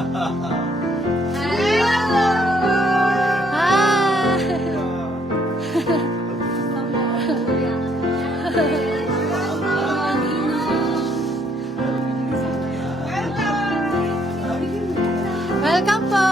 Welcome po!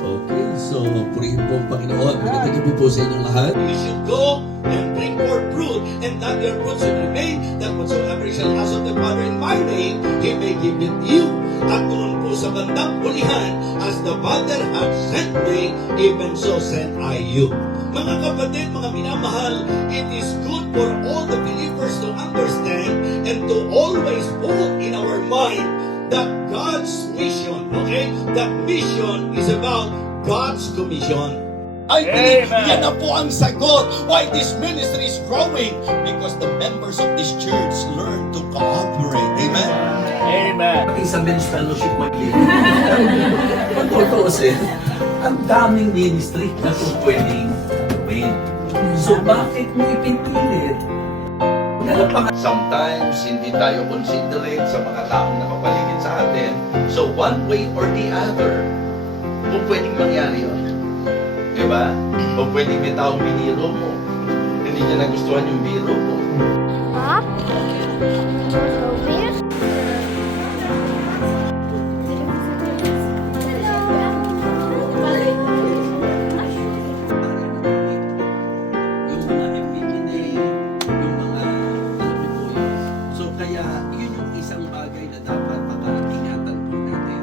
Okay, so purihin po ang Panginoon. Magandang gabi po sa inyong lahat. You should go and bring forth fruit, and that your fruit should remain, that whatsoever you shall ask of the Father in my name, He may give it to you. At doon po sa bandang hulihan, as the Father hath sent me, even so sent I you. Mga kapatid, mga minamahal, it is good for all the believers to understand and to always hold in our mind that God's mission, okay? That mission is about God's commission. I believe yan na po ang sagot why this ministry is growing, because the members of this church learn to cooperate. Amen? Amen. Pati sa men's fellowship mag-live. Pag tutuusin, ang daming ministry na kung pwedeng gawin. So bakit mo ipinpilit? Sometimes, hindi tayo considerate sa mga taong nakapaligid sa atin. So, one way or the other, kung pwedeng mangyari yun. Diba? Kung pwedeng may taong biniro mo, hindi niya nagustuhan yung biro mo. Pop? Over? Yung mga MPPA, yung mga alam niyo po yun. So kaya yun yung isang bagay na dapat ingatan po natin.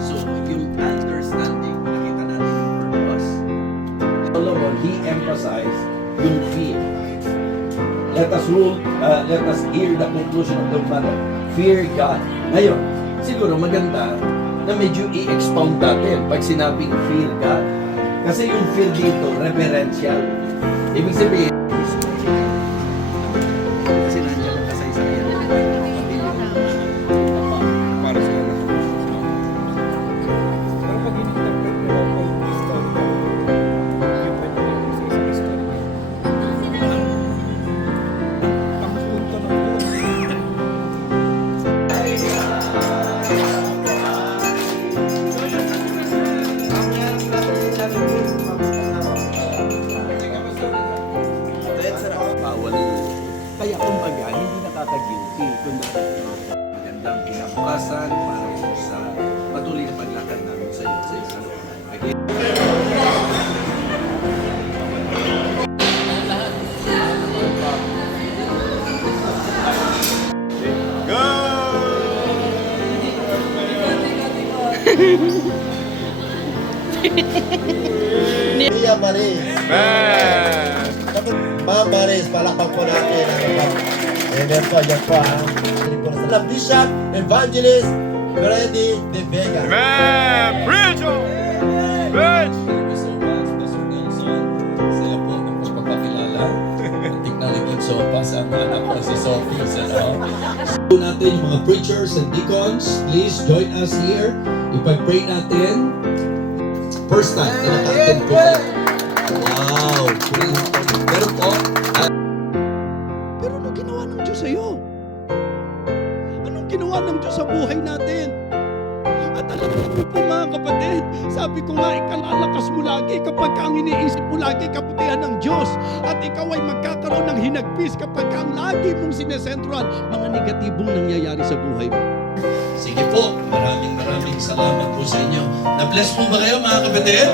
So yung understanding, nakita natin yung purpose. Solomon, he emphasized yung fear. Let us hear the conclusion of the matter. Fear God. Ngayon, siguro maganda na medyo i-expound natin pag sinabing fear God. Kasi yung fear dito, reverential. Ibig sabihin, kasi nandiyan ang kasaysayan. Para sa lahat. Pero pag in-interpret mo lang kung historical, yung pwede mo yung isang historical. Ang punto ng buhay. bawal. Kaya kumbaga, hindi nakaka-guilty. Kundi magandang kinabukasan para sa patuloy na paglakad namin sa iyo. Again. Tia Maris. Ma'am Maris, palakpak po natin. Amen po, yan po ha. Bishop, Evangelist, Freddy De Vega. Amen! Preach! Preach! Thank you so much, Pastor Nelson. Saya po ng pagpapakilala. Muntik na naging sopa sa anak ko si Sophie. So natin yung mga preachers and deacons, please join us here. Ipag-pray natin. First time na naka-attend po kayo. Wow! Pero po, pero anong ginawa ng Diyos sa'yo? Anong ginawa ng Diyos sa buhay natin? At alam mo po mga kapatid, sabi ko nga, ikalalakas mo lagi kapag ang iniisip mo lagi kabutihan ng Diyos. At ikaw ay magkakaroon ng hinagpis kapag ang lagi mong sinesentruhan mga negatibong nangyayari sa buhay mo. Sige po, maraming salamat po sa inyo. Na-bless po ba kayo mga kapatid?